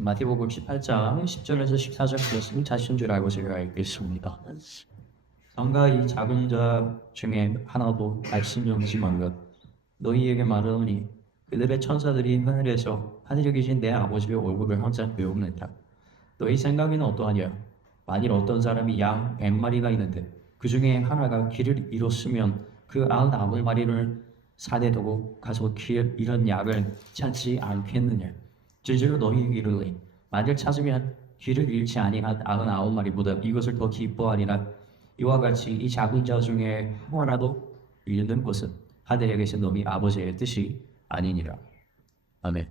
마태복음 18장 10절에서 14절 말씀 자신 줄 알고 제가 읽겠습니다. 성가 이 작은 자 중에 하나도 말씀이 없지만 것 너희에게 말하노니 그들의 천사들이 하늘에서 하늘에 계신 내 아버지의 얼굴을 항상 배우느니라. 너희 생각에는 어떠하냐? 만일 어떤 사람이 양 100마리가 있는데 그 중에 하나가 길을 잃었으면 그 99마리를 산에 두고 가서 길 잃은 양을 찾지 않겠느냐? 진실로 너희에게 이르노니 만일 찾으면 길을 잃지 아니한 99마리보다 이것을 더 기뻐하리라. 이와 같이 이 작은 자 중에 하나라도 잃는 것은 하늘에 계신 너희 아버지의 뜻이 아니니라. 아멘.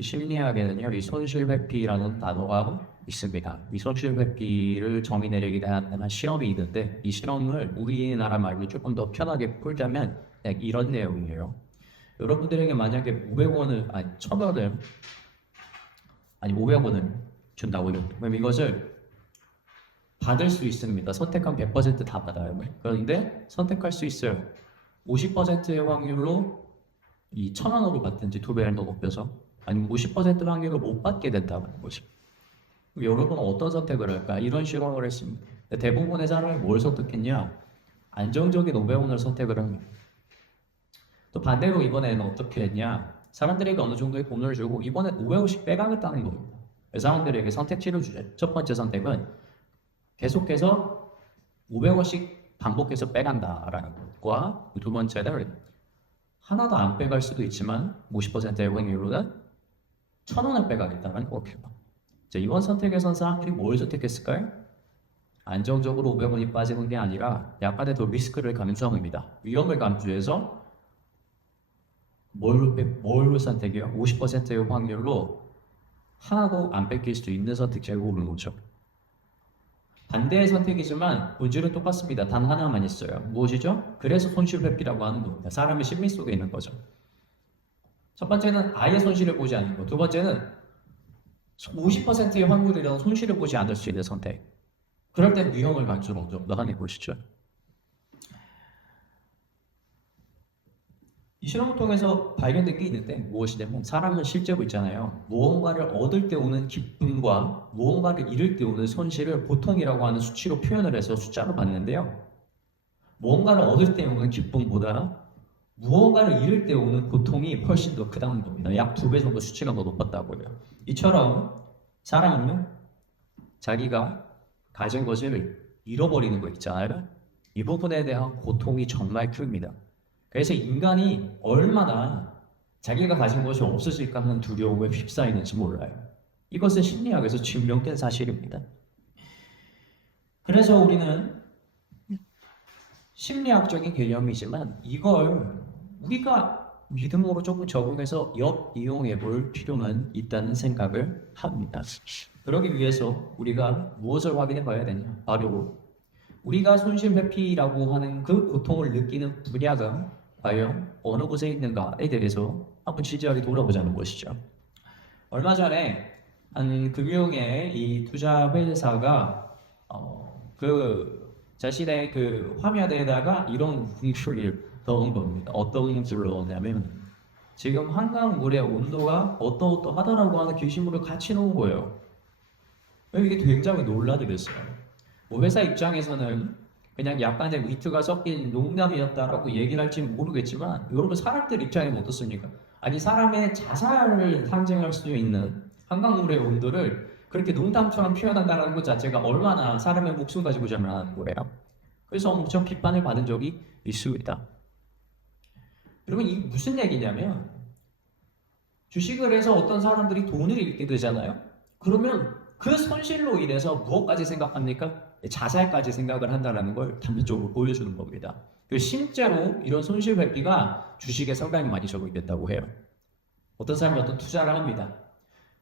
심리학에는요, 이 손실회피라는 단어가 있습니다. 이 손실회피를 정의 내리기 위한 실험이 있는데, 이 실험을 우리나라 말로 조금 더 편하게 풀자면 이런 내용이에요. 여러분들에게 만약에 500원을, 아니 1000원을, 아니 500원을 준다고 해요. 그럼 이것을 받을 수 있습니다. 선택하면 100%다 받아요. 그런데 선택할 수 있어요. 50%의 확률로 이 1000원으로 받든지 2배를 더 높여서, 아니면 50% 확률로 못 받게 된다는 거죠. 여러분은 어떤 선택을 할까? 이런 실험을 했습니다. 대부분의 사람이 뭘 선택했냐? 안정적인 500원을 선택을 합니다. 또 반대로 이번에는 어떻게 했냐? 사람들에게 어느 정도의 돈을 주고 이번엔 500원씩 빼가겠다는 겁니다. 사람들에게 선택지를 주죠. 첫 번째 선택은 계속해서 500원씩 반복해서 빼간다라는 것과 두 번째는 하나도 안 빼갈 수도 있지만 50%의 확률로는 1000원을 빼가겠다는 겁니다. 이번 선택에선 사람들이 뭘 선택했을까요? 안정적으로 500원이 빠지는 게 아니라 약간의 더 리스크를 감수합니다. 위험을 감수해서 뭘로 선택해요? 50%의 확률로 하나도 안 뺏길 수 있는 선택지를 고르는 거죠. 반대의 선택이지만 본질은 똑같습니다. 단 하나만 있어요. 무엇이죠? 그래서 손실회피라고 하는 겁니다. 사람의 심리 속에 있는 거죠. 첫 번째는 아예 손실을 보지 않는 것. 두 번째는 50%의 확률이라는 손실을 보지 않을 수 있는 선택. 그럴 때 위험을 감수하는 거죠. 너한테 보시죠. 이 실험을 통해서 발견된 게 있는데 무엇이냐면 사람은 실제로 있잖아요. 무언가를 얻을 때 오는 기쁨과 무언가를 잃을 때 오는 손실을 보통이라고 하는 수치로 표현을 해서 숫자로 봤는데요. 무언가를 얻을 때 오는 기쁨보다 무언가를 잃을 때 오는 고통이 훨씬 더 크다는 겁니다. 약 2배 정도 수치가 더 높았다고요. 이처럼 사람은 자기가 가진 것을 잃어버리는 거 있잖아요. 이 부분에 대한 고통이 정말 큽니다. 그래서 인간이 얼마나 자기가 가진 것이 없어질까 하는 두려움에 휩싸이는지 몰라요. 이것은 심리학에서 증명된 사실입니다. 그래서 우리는 심리학적인 개념이지만 이걸 우리가 믿음으로 조금 적응해서 이용해 볼 필요는 있다는 생각을 합니다. 그러기 위해서 우리가 무엇을 확인해 봐야 되냐? 바로 우리가 손실회피라고 하는 그 고통을 느끼는 분야가 과연 어느 곳에 있는가에 대해서 한번 진지하게 돌아보자는 것이죠. 얼마 전에 한 금융의 이 투자 회사가 그 자신의 그 화면에다가 이런 공표를 넣은 겁니다. 어떤 공표를 넣었냐면 지금 한강물의 온도가 어떠하다라고 하는 게시물을 같이 놓은 거예요. 이게 굉장히 놀라더랬어요. 회사 입장에서는 그냥 약간의 위트가 섞인 농담이었다라고 얘기를 할지는 모르겠지만 여러분 사람들 입장에는 어떻습니까? 아니 사람의 자살을 상징할 수 있는 한강물의 온도를 그렇게 농담처럼 표현한다는 것 자체가 얼마나 사람의 목숨 가지고 장난하는 거예요. 그래서 엄청 비판을 받은 적이 있습니다. 여러분 이게 무슨 얘기냐면 주식을 해서 어떤 사람들이 돈을 잃게 되잖아요. 그러면 그 손실로 인해서 무엇까지 생각합니까? 자살까지 생각을 한다는 걸 단편적으로 보여주는 겁니다. 실제로 이런 손실회피가 주식에 상당히 많이 적용됐다고 해요. 어떤 사람이 어떤 투자를 합니다.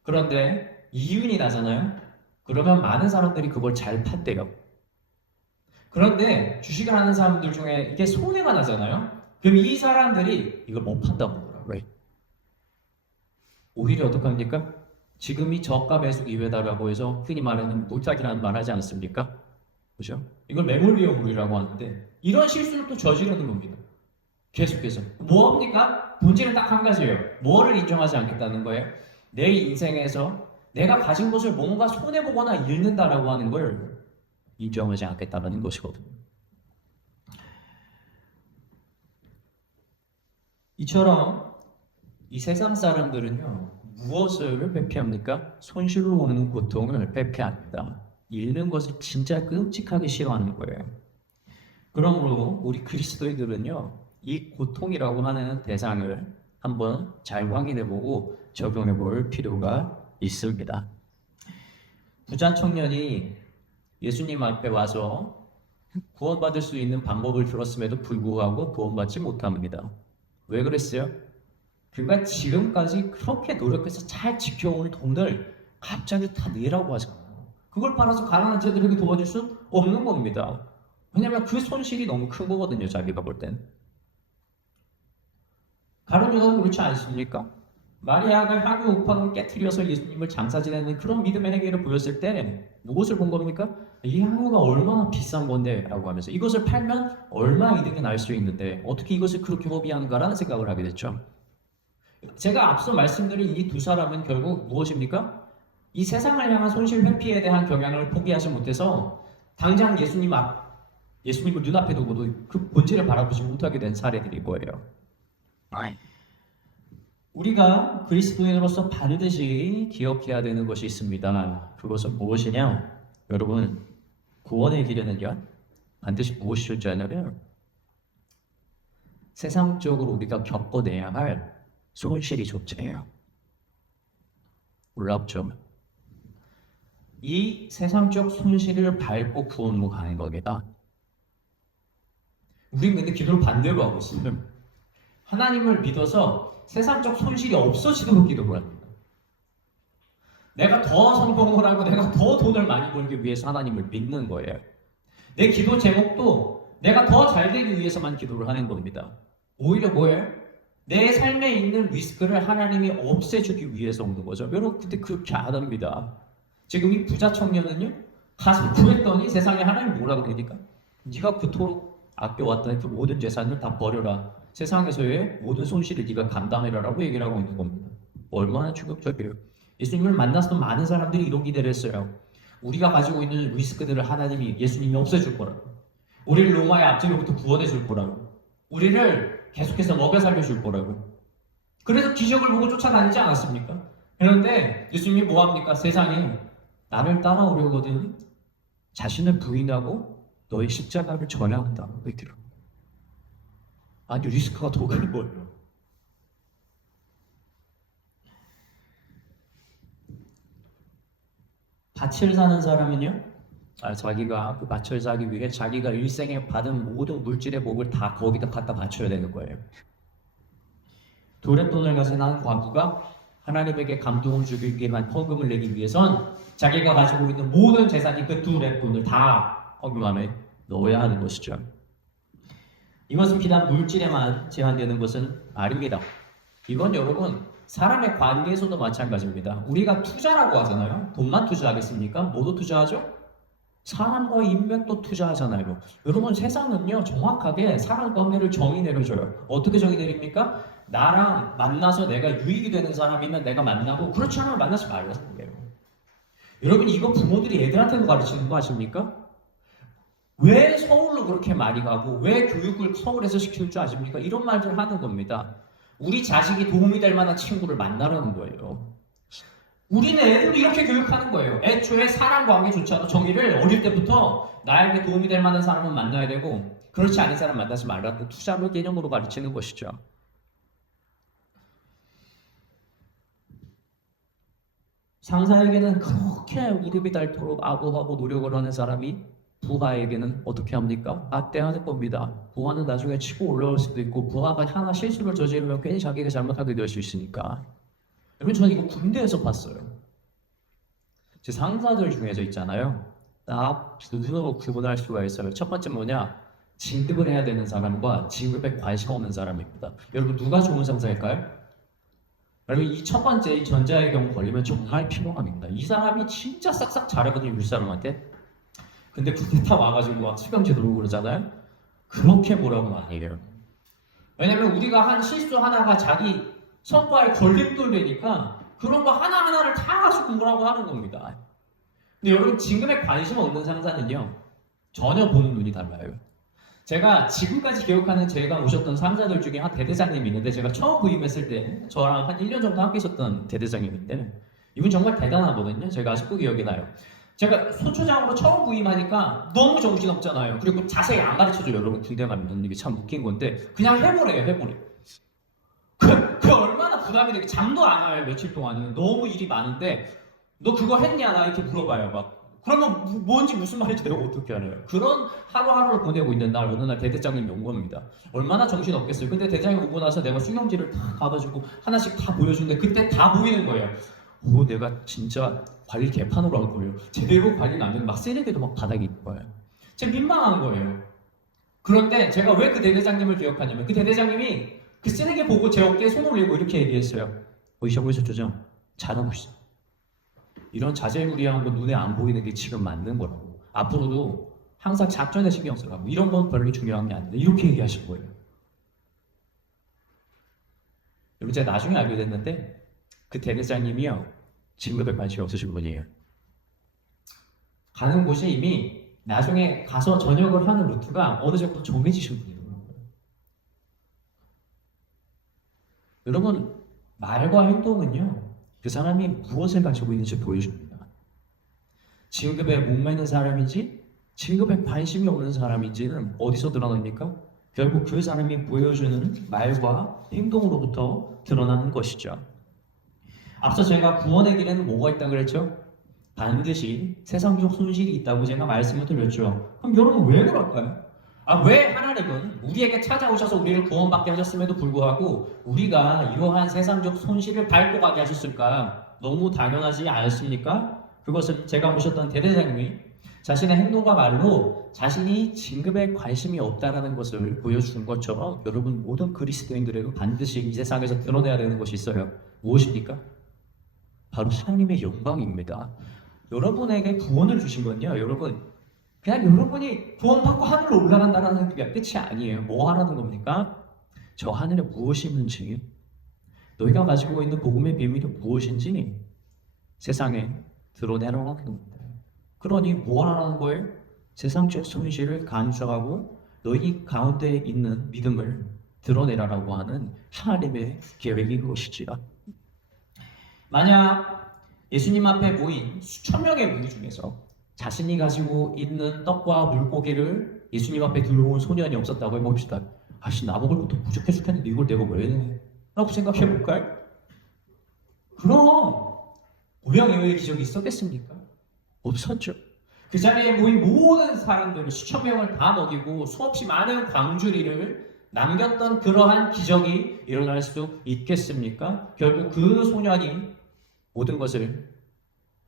그런데 이윤이 나잖아요. 그러면 많은 사람들이 그걸 잘 판대요. 그런데 주식을 하는 사람들 중에 이게 손해가 나잖아요. 그럼 이 사람들이 이걸 못 판다고 그래요. 오히려 어떡합니까? 지금이 저가 매수 기회다라고 해서 흔히 말하는 몰탁이라는 말 하지 않습니까? 그죠? 이걸 매몰 위험물이라고 하는데 이런 실수를 또 저지르는 겁니다. 계속해서 뭐합니까? 본질은 딱 한 가지예요. 뭐를 인정하지 않겠다는 거예요? 내 인생에서 내가 가진 것을 뭔가 손해보거나 잃는다라고 하는 걸 인정하지 않겠다는 것이거든요. 이처럼 이 세상 사람들은요, 무엇을 회피합니까? 손실로 오는 고통을 회피합니다. 잃는 것을 진짜 끔찍하게 싫어하는 거예요. 그러므로 우리 그리스도인들은요, 이 고통이라고 하는 대상을 한번 잘 확인해보고 적용해볼 필요가 있습니다. 부자 청년이 예수님 앞에 와서 구원받을 수 있는 방법을 들었음에도 불구하고 구원받지 못합니다. 왜 그랬어요? 그가 지금까지 그렇게 노력해서 잘 지켜온 돈을 갑자기 다 내라고 하잖아요. 그걸 팔아서 가난한 자들에게 도와줄 수 없는 겁니다. 왜냐면 그 손실이 너무 큰 거거든요, 자기가 볼 땐. 다른 여자는 그렇지 않습니까? 마리아가 향유 옥황을 깨뜨려서 예수님을 장사 지내는 그런 믿음의 행위를 보였을 때 무엇을 본 겁니까? 이 향유가 얼마나 비싼 건데 라고 하면서 이것을 팔면 얼마 이득이 날 수 있는데 어떻게 이것을 그렇게 허비하는가라는 생각을 하게 됐죠. 제가 앞서 말씀드린 이 두 사람은 결국 무엇입니까? 이 세상을 향한 손실 회피에 대한 경향을 포기하지 못해서 당장 예수님을 눈앞에 두고도 그 본질을 바라보지 못하게 된 사례들일 거예요. 우리가 그리스도인으로서 반드시 기억해야 되는 것이 있습니다. 그것은 무엇이냐? 여러분, 구원의 길에는요, 반드시 무엇이 존재하냐면 세상적으로 우리가 겪어내야 할 손실이 존재해요. 놀랍죠? 이 세상적 손실을 밟고 구원으로 가는 겁니다. 우리는 근데 기도를 반대로 하고 있어요. 하나님을 믿어서 세상적 손실이 없어지도록 기도를 합니다. 내가 더 성공을 하고 내가 더 돈을 많이 벌기 위해서 하나님을 믿는 거예요. 내 기도 제목도 내가 더 잘 되기 위해서만 기도를 하는 겁니다. 오히려 뭐예요? 내 삶에 있는 리스크를 하나님이 없애주기 위해서 오는 거죠. 여러분 근데 그렇게 안 합니다. 지금 이 부자 청년은요, 가서 구했더니 세상에 하나님 뭐라고 그러니까 네가 그토록 아껴왔던 그 모든 재산을 다 버려라. 세상에서의 모든 손실을 네가 감당해라라고 얘기를 하고 있는 겁니다. 얼마나 충격적이에요. 예수님을 만나서 많은 사람들이 이런 기대를 했어요. 우리가 가지고 있는 리스크들을 하나님이 예수님이 없애줄 거라고. 우리를 로마의 압제로부터 구원해 줄 거라고. 우리를 계속해서 먹여 살려줄 거라고. 그래서 기적을 보고 쫓아다니지 않았습니까? 그런데 예수님이 뭐합니까? 세상에 나를 따라오려거든 자신을 부인하고 너의 십자가를 져야 한다. 아니 리스크가 더 큰 거예요. 밭을 사는 사람은요, 자기가 그 밭을 사기 위해 자기가 일생에 받은 모든 물질의 복을 다 거기다 갖다 바쳐야 되는 거예요. 도랫돈을 가진 한 과부가 하나님에게 감동을 주기 위해만 헌금을 내기 위해선 자기가 가지고 있는 모든 재산이 그 도랫돈을 다 헌금 안에 넣어야 하는 것이죠. 이것은 비단 물질에만 제한되는 것은 아닙니다. 이건 여러분 사람의 관계에서도 마찬가지입니다. 우리가 투자라고 하잖아요. 돈만 투자하겠습니까? 뭐도 투자하죠? 사람과 인맥도 투자하잖아요. 여러분 세상은요 정확하게 사람 관계를 정의 내려줘요. 어떻게 정의 내립니까? 나랑 만나서 내가 유익이 되는 사람이면 내가 만나고 그렇지 않으면 만나지 말라는 거예요. 여러분 이거 부모들이 애들한테도 가르치는 거 아십니까? 왜 서울로 그렇게 많이 가고 왜 교육을 서울에서 시킬 줄 아십니까? 이런 말들 하는 겁니다. 우리 자식이 도움이 될 만한 친구를 만나라는 거예요. 우리는 애들을 이렇게 교육하는 거예요. 애초에 사람 관계조차도 정의를 어릴 때부터 나에게 도움이 될 만한 사람은 만나야 되고 그렇지 않은 사람 만나지 말라고 투자를 개념으로 가르치는 것이죠. 상사에게는 그렇게 무릎이 닳도록 아부하고 노력을 하는 사람이 부하에게는 어떻게 합니까? 악대하는 겁니다. 부하는 나중에 치고 올라올 수도 있고 부하가 하나 실수를 저지르면 괜히 자기가 잘못하게 될 수 있으니까. 여러분 저는 이거 군대에서 봤어요. 제 상사들 중에서 있잖아요. 딱 눈으로 구분할 수가 있어요. 첫 번째 뭐냐? 진급을 해야 되는 사람과 진급에 관심 없는 사람입니다. 여러분 누가 좋은 상사일까요? 여러분 이 첫 번째 이 전자의 경우 걸리면 정말 피곤합니다. 이 사람이 진짜 싹싹 잘하거든요. 윗사람한테. 근데 군대 다 와가지고 막 수병제 들어오고 그러잖아요. 그렇게 뭐라고 안 해요. 왜냐면 우리가 한 실수 하나가 자기 성과에 걸림돌 되니까 그런 거 하나하나를 다 가지고 공부하고 하는 겁니다. 근데 여러분 지금의 관심 없는 상사는요 전혀 보는 눈이 달라요. 제가 지금까지 기억하는 제가 모셨던 상사들 중에 한 대대장님이 있는데 제가 처음 부임했을 때 저랑 한 1년 정도 함께 있었던 대대장님인데 이분 정말 대단하거든요. 제가 아직도 기억이 나요. 제가 소초장으로 처음 부임하니까 너무 정신없잖아요. 그리고 자세히 안 가르쳐줘요. 여러분 군대 가면 이게 참 웃긴 건데 그냥 해보래요. 해보래. 그 얼마나 부담이 되게 잠도 안 와요. 며칠 동안은 너무 일이 많은데 너 그거 했냐 나 이렇게 물어봐요. 막 그러면 뭔지 무슨 말인지 내가 어떻게 알아요? 그런 하루하루를 보내고 있는 날 어느 날 대대장님이 온 겁니다. 얼마나 정신 없겠어요. 근데 대장님 오고 나서 내가 수경지를 다 가가지고 하나씩 다 보여주는데 그때 다 보이는 거예요. 오 내가 진짜 관리 개판으로 할 거예요. 제대로 관리는 안 되고 막 쓰레기도 막 바닥에 있는 거예요. 제가 민망한 거예요. 그런데 제가 왜 그 대대장님을 기억하냐면 그 대대장님이 그 쓰레기 보고 제 어깨에 손을 올리고 이렇게 얘기했어요. 이셔보이셔 조정 잘하고 있어. 이런 자질구레한 거 눈에 안 보이는 게 지금 맞는 거라고. 앞으로도 항상 작전에 신경 쓰라고. 이런 건 별로 중요한 게 아닌데 이렇게 얘기하신 거예요. 여러분 제가 나중에 알게 됐는데 그 대대장님이요 진급에 관심이 없으신 분이에요. 가는 곳이 이미 나중에 가서 전역을 하는 루트가 어느 정도 정해지신 분이에요. 여러분 말과 행동은요 그 사람이 무엇을 가지고 있는지 보여줍니다. 진급에 목매는 사람인지 진급에 관심이 없는 사람인지는 어디서 드러납니까? 결국 그 사람이 보여주는 말과 행동으로부터 드러나는 것이죠. 앞서 제가 구원의 길에는 뭐가 있다고 그랬죠? 반드시 세상적 손실이 있다고 제가 말씀을 드렸죠. 그럼 여러분 왜 그럴까요? 왜 하나님은 우리에게 찾아오셔서 우리를 구원받게 하셨음에도 불구하고 우리가 이러한 세상적 손실을 밟고 가게 하셨을까? 너무 당연하지 않습니까? 그것은 제가 모셨던 대대장님이 자신의 행동과 말로 자신이 진급에 관심이 없다라는 것을 보여주는 것처럼 여러분 모든 그리스도인들에게 반드시 이 세상에서 드러내야 되는 것이 있어요. 무엇입니까? 바로 하나님의 영광입니다. 여러분에게 구원을 주신 건요. 여러분 그냥 여러분이 구원받고 하늘로 올라간다는 게 끝이 아니에요. 뭐 하라는 겁니까? 저 하늘에 무엇이 있는지 너희가 가지고 있는 복음의 비밀이 무엇인지 세상에 드러내라는 겁니다. 그러니 뭐 하라는 거예요? 세상적 손실을 간수하고 너희 가운데 있는 믿음을 드러내라라고 하는 하나님의 계획인 것이지요. 만약 예수님 앞에 모인 수천 명의 무리 중에서 자신이 가지고 있는 떡과 물고기를 예수님 앞에 들어온 소년이 없었다고 해봅시다. 나먹을 것도 부족했을 텐데 이걸 내가 왜 해? 라고 생각해볼까요? 그럼 오병이어의 기적이 있었겠습니까? 없었죠. 그 자리에 모인 모든 사람들을 수천 명을 다 먹이고 수없이 많은 광주리를 남겼던 그러한 기적이 일어날 수 있겠습니까? 결국 그 소년이 모든 것을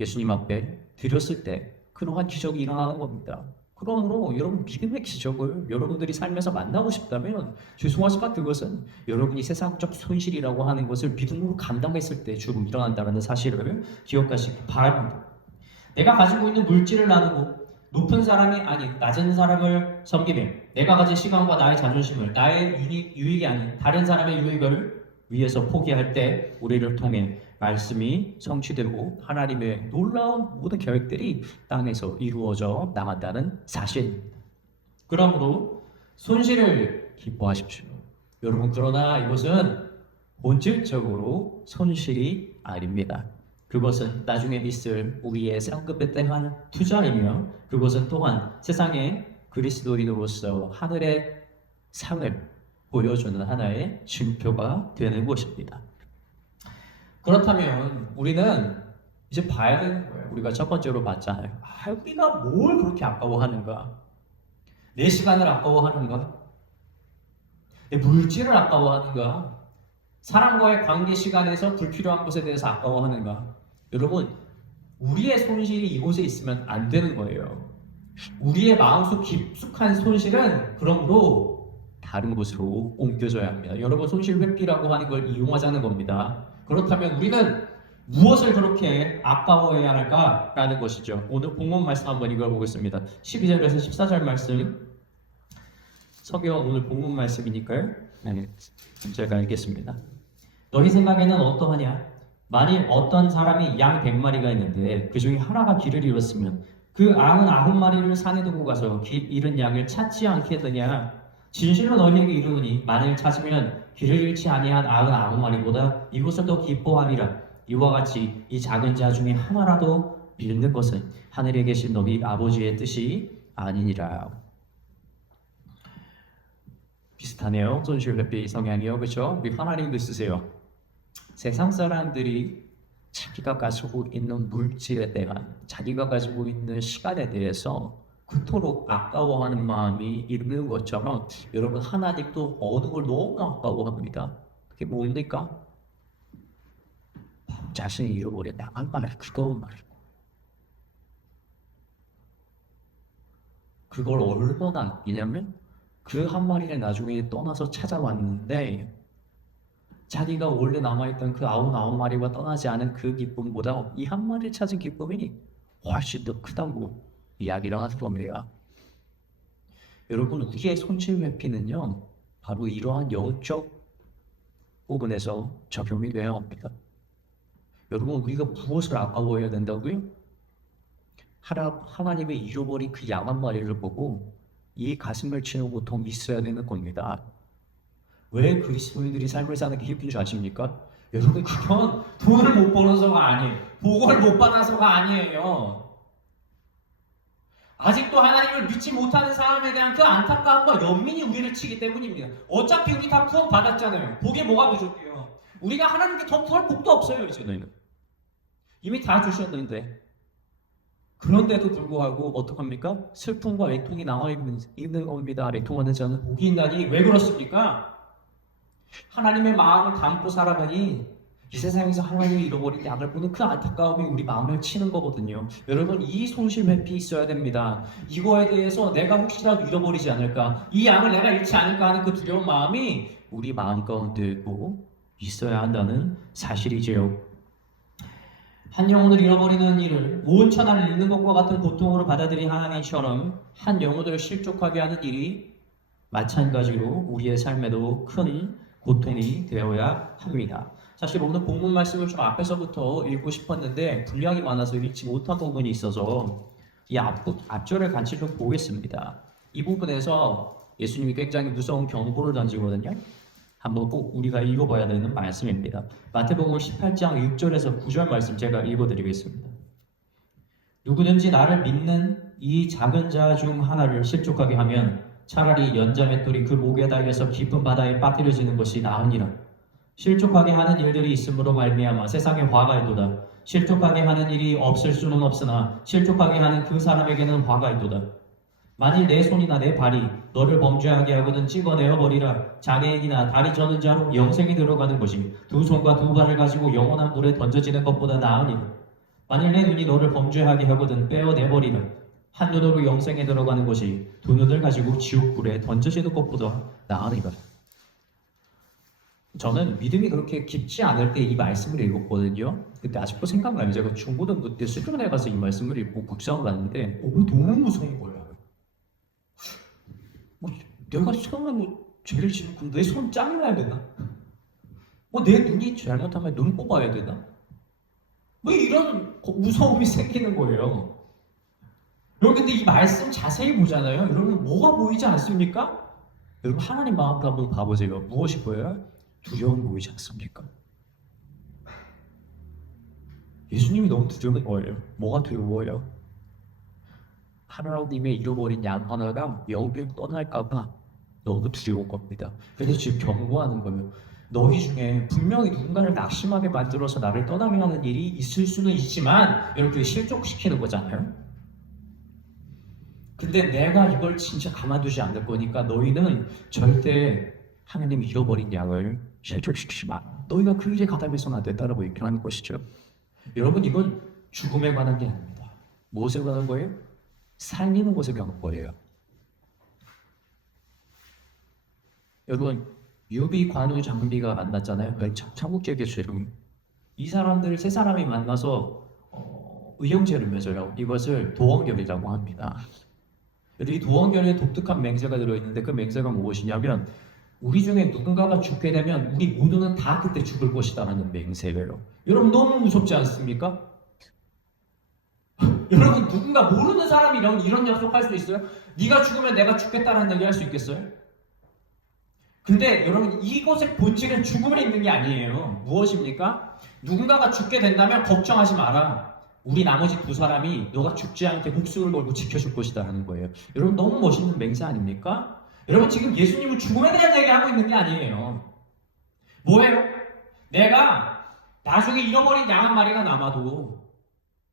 예수님 앞에 드렸을 때 그러한 기적이 일어나는 겁니다. 그러므로 여러분 믿음의 기적을 여러분들이 살면서 만나고 싶다면 죄송하지만 그것은 여러분이 세상적 손실이라고 하는 것을 믿음으로 감당했을 때 주로 일어난다는 사실을 기억하시기 바랍니다. 내가 가지고 있는 물질을 나누고 높은 사람이 아닌 낮은 사람을 섬기며 내가 가진 시간과 나의 자존심을 나의 유익이 아닌 다른 사람의 유익을 위해서 포기할 때 우리를 통해 말씀이 성취되고 하나님의 놀라운 모든 계획들이 땅에서 이루어져 나간다는 사실입니다. 그러므로 손실을 기뻐하십시오. 여러분 그러나 이것은 본질적으로 손실이 아닙니다. 그것은 나중에 있을 우리의 상급에 대한 투자이며 그것은 또한 세상의 그리스도인으로서 하늘의 상을 보여주는 하나의 징표가 되는 것입니다. 그렇다면 우리는 이제 봐야 되는 거예요. 우리가 첫 번째로 봤잖아요. 우리가 뭘 그렇게 아까워하는가? 내 시간을 아까워하는가? 내 물질을 아까워하는가? 사람과의 관계 시간에서 불필요한 것에 대해서 아까워하는가? 여러분, 우리의 손실이 이곳에 있으면 안 되는 거예요. 우리의 마음속 깊숙한 손실은 그러므로 다른 곳으로 옮겨져야 합니다. 여러분 손실 회피라고 하는 걸 이용하자는 겁니다. 그렇다면 우리는 무엇을 그렇게 아까워해야 할까라는 것이죠. 오늘 본문 말씀 한번 읽어보겠습니다. 12절에서 14절 말씀. 서기와 오늘 본문 말씀이니까요. 네, 제가 알겠습니다. 너희 생각에는 어떠하냐? 만일 어떤 사람이 양 100마리가 있는데 그 중에 하나가 길을 잃었으면 그 99마리를 산에 두고 가서 길 잃은 양을 찾지 않겠느냐? 진실로 너희에게 이르노니 만일 찾으면 길을 잃지 아니한 99마리보다 이것을 더 기뻐하리라. 이와 같이 이 작은 자 중에 하나라도 잃는 것은 하늘에 계신 너희 아버지의 뜻이 아니니라. 비슷하네요. 손실회피 성향이요, 그렇죠? 우리 하나님도 쓰세요. 세상 사람들이 자기가 가지고 있는 물질에 대한, 자기가 가지고 있는 시간에 대해서 그토록 아까워하는 마음이 있는 것처럼 여러분 하나님도 어느 걸 너무 아까워합니다. 그게 뭡니까? 자신이 잃어버린 나한 마리, 그거 말이고. 그걸 얼마나 아끼냐면 그 한 마리를 나중에 떠나서 찾아왔는데 자기가 원래 남아있던 그 99마리가 떠나지 않은 그 기쁨보다 이 한 마리를 찾은 기쁨이 훨씬 더 크다고 이야기를 하는 겁니다. 여러분, 우리의 손실 회피는요, 바로 이러한 영적 부분에서 적용이 되어야 합니다. 여러분, 우리가 무엇을 아까워해야 된다고요? 하나님의 잃어버린 그 양 한 마리를 보고 이 가슴을 치는 고통이 있어야 되는 겁니다. 왜 그리스도인들이 삶을 사는 게 힘든 줄 아십니까? 여러분, 그건 돈을 못 벌어서가 아니에요. 복을 못 받아서가 아니에요. 아직도 하나님을 믿지 못하는 사람에 대한 그 안타까움과 연민이 우리를 치기 때문입니다. 어차피 우리 다 구원 받았잖아요. 복에 뭐가 부족해요? 우리가 하나님께 더 구할 복도 없어요, 이제는. 이미 다 주셨는데. 그런데도 불구하고 어떡합니까? 슬픔과 외통이 남아있는 겁니다. 외통하는 자는 복이 있나니. 왜 그렇습니까? 하나님의 마음을 담고 살아가니 이 세상에서 하나님을 잃어버린 양을 보는 그 안타까움이 우리 마음을 치는 거거든요. 여러분, 이 손실 회피 있어야 됩니다. 이거에 대해서 내가 혹시라도 잃어버리지 않을까, 이 양을 내가 잃지 않을까 하는 그 두려운 마음이 우리 마음 가운데 꼭 있어야 한다는 사실이지요. 한 영혼을 잃어버리는 일을 온 천하를 잃는 것과 같은 고통으로 받아들인 하나님처럼 한 영혼을 실족하게 하는 일이 마찬가지로 우리의 삶에도 큰 고통이 되어야 합니다. 사실 오늘 본문 말씀을 좀 앞에서부터 읽고 싶었는데 분량이 많아서 읽지 못한 부분이 있어서 이 앞절을 같이 좀 보겠습니다. 이 부분에서 예수님이 굉장히 무서운 경고를 던지거든요. 한번 꼭 우리가 읽어봐야 되는 말씀입니다. 마태복음 18장 6절에서 9절 말씀 제가 읽어드리겠습니다. 누구든지 나를 믿는 이 작은 자 중 하나를 실족하게 하면 차라리 연자맷돌이 그 목에 달려서 깊은 바다에 빠뜨려지는 것이 나으니라. 실족하게 하는 일들이 있으므로 말미암아 세상에 화가 있도다. 실족하게 하는 일이 없을 수는 없으나 실족하게 하는 그 사람에게는 화가 있도다. 만일 내 손이나 내 발이 너를 범죄하게 하거든 찍어내어 버리라. 장애인이나 다리 저는 자로 영생이 들어가는 것이 두 손과 두 발을 가지고 영원한 물에 던져지는 것보다 나으니라. 만일 내 눈이 너를 범죄하게 하거든 빼어내버리라. 한 눈으로 영생에 들어가는 것이 두 눈을 가지고 지옥불에 던져지는 것보다 나으니라. 저는 믿음이 그렇게 깊지 않을 때 이 말씀을 읽었거든요. 근데 아직도 생각나요. 제가 중고등부 때 수련회 가서 이 말씀을 읽고 국사를 갔는데 너무 무서운 거예요. 내가 처음에 죄를 짓고 내 손 잘라야 되나? 내 눈이 잘못하면 눈 뽑아야 되나? 이런 무서움이 생기는 거예요. 여러분, 근데 이 말씀 자세히 보잖아요. 여러분, 뭐가 보이지 않습니까? 여러분, 하나님 마음도 한번 봐보세요. 무엇이 보여요? 두려움이 보이지 않습니까? 예수님이 너무 두려운 거예요. 뭐가 두려워요? 하나님의 잃어버린 양 하나가 영을 떠날까봐 너무 두려운 겁니다. 그래서 지금 경고하는 거예요. 너희 중에 분명히 누군가를 낙심하게 만들어서 나를 떠나게 하는 일이 있을 수는 있지만 이렇게 실족시키는 거잖아요. 근데 내가 이걸 진짜 가만두지 않을 거니까 너희는 절대 하나님 잃어버린 양을 실족시키지 마. 너희가 그 일에 가담해서는 안 된다라고 얘기를 하는 것이죠. 여러분, 이건 죽음에 관한 게 아닙니다. 무엇에 관한 거예요? 살리는 것에 관한 거예요. 여러분, 유비 관우 장비가 만났잖아요. 삼국지의 죄름. 이 사람들 세 사람이 만나서 의형제를 맺어요. 이것을 도원결이라고 합니다. 이 도원결에 독특한 맹세가 들어있는데 그 맹세가 무엇이냐면 우리 중에 누군가가 죽게 되면 우리 모두는 다 그때 죽을 것이다라는 맹세예요. 여러분 너무 무섭지 않습니까? 여러분 누군가 모르는 사람이 이런 약속할 수 있어요? 네가 죽으면 내가 죽겠다라는 얘기 할 수 있겠어요? 근데 여러분 이것의 본질은 죽음에 있는 게 아니에요. 무엇입니까? 누군가가 죽게 된다면 걱정하지 마라. 우리 나머지 두 사람이 너가 죽지 않게 목숨을 걸고 지켜줄 것이다 하는 거예요. 여러분 너무 멋있는 맹세 아닙니까? 여러분 지금 예수님은 죽음에 대한 얘기하고 있는 게 아니에요. 뭐예요? 내가 나중에 잃어버린 양 한 마리가 남아도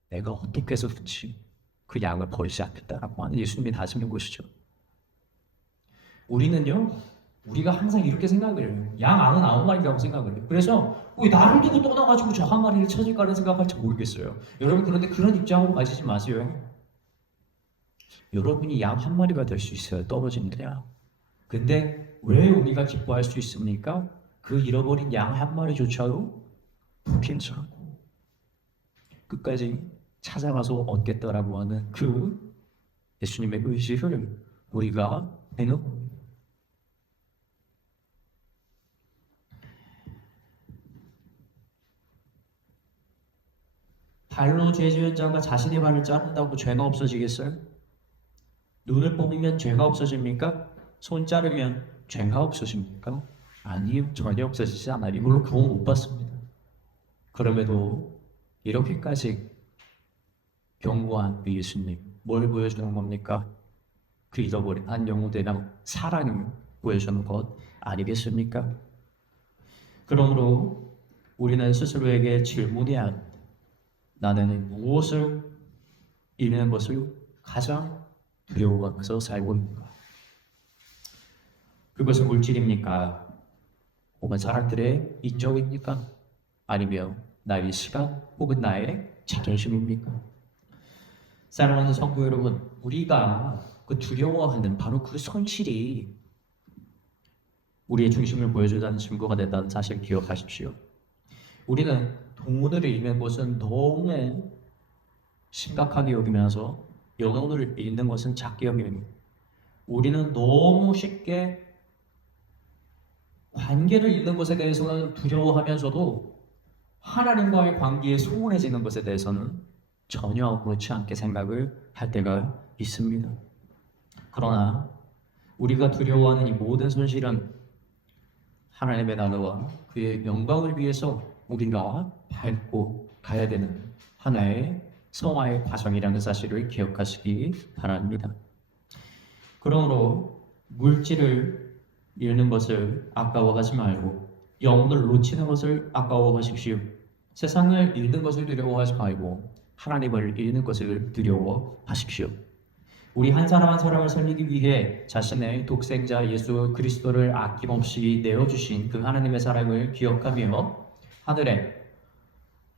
내가 어떻게 해서든지 그 양을 버리지 않겠다라고 하는 예수님이 다스리는 것이죠. 우리가 항상 이렇게 생각을 해요. 양 99마리라고 생각을 해요. 그래서 나를 두고 떠나가지고 저 한 마리를 찾을까라는 생각할지 모르겠어요. 여러분 그런데 그런 입장으로 가지지 마세요. 여러분이 양 한 마리가 될 수 있어요. 떨어지는 양. 근데 왜 우리가 기뻐할 수 있습니까? 그 잃어버린 양 한 마리조차도 괜찮고 끝까지 찾아가서 얻겠다라고 하는 그 예수님의 의지를 우리가 내는 겁니다. 발로 죄 지은 자가 자신의 발을 자른다고 죄가 없어지겠어요? 눈을 뽑으면 죄가 없어집니까? 손 자르면 죄가 없어집니까? 아니요, 전혀 없어지지 않아요. 이걸로 구원 못 받습니다. 그럼에도 이렇게까지 경고한 그 예수님, 뭘 보여주는 겁니까? 그 잃어버린 한 영혼들이랑 사랑을 보여주는 것 아니겠습니까? 그러므로 우리는 스스로에게 질문해야 합니다. 나는 무엇을 잃는 것을 가장 두려워하면서 살고 있는가? 그것은 물질입니까? 혹은 사람들의 인정입니까? 아니면 나의 시간 혹은 나의 자존심입니까? 사랑하는 성도 여러분, 우리가 그 두려워하는 바로 그 손실이 우리의 중심을 보여주자는 증거가 된다는 사실을 기억하십시오. 우리는 돈을 잃는 것은 너무 심각하게 여기면서 영혼을 잃는 것은 작게 여깁니다. 우리는 너무 쉽게 관계를 잃는 것에 대해서는 두려워하면서도 하나님과의 관계에 소원해지는 것에 대해서는 전혀 그렇지 않게 생각을 할 때가 있습니다. 그러나 우리가 두려워하는 이 모든 손실은 하나님의 나라와 그의 영광을 위해서 우리가 밟고 가야 되는 하나의 성화의 과정이라는 사실을 기억하시기 바랍니다. 그러므로 물질을 잃는 것을 아까워하지 말고 영혼을 놓치는 것을 아까워하십시오. 세상을 잃는 것을 두려워하지 말고 하나님을 잃는 것을 두려워하십시오. 우리 한 사람 한 사람을 살리기 위해 자신의 독생자 예수 그리스도를 아낌없이 내어주신 그 하나님의 사랑을 기억하며 하늘에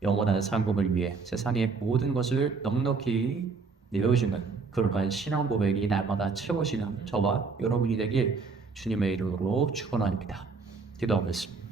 영원한 상급을 위해 세상의 모든 것을 넉넉히 내어주는 그러한 신앙 고백이 날마다 채워지는 저와 여러분이 되길 주님의 이름으로 축원합니다. 기도하겠습니다.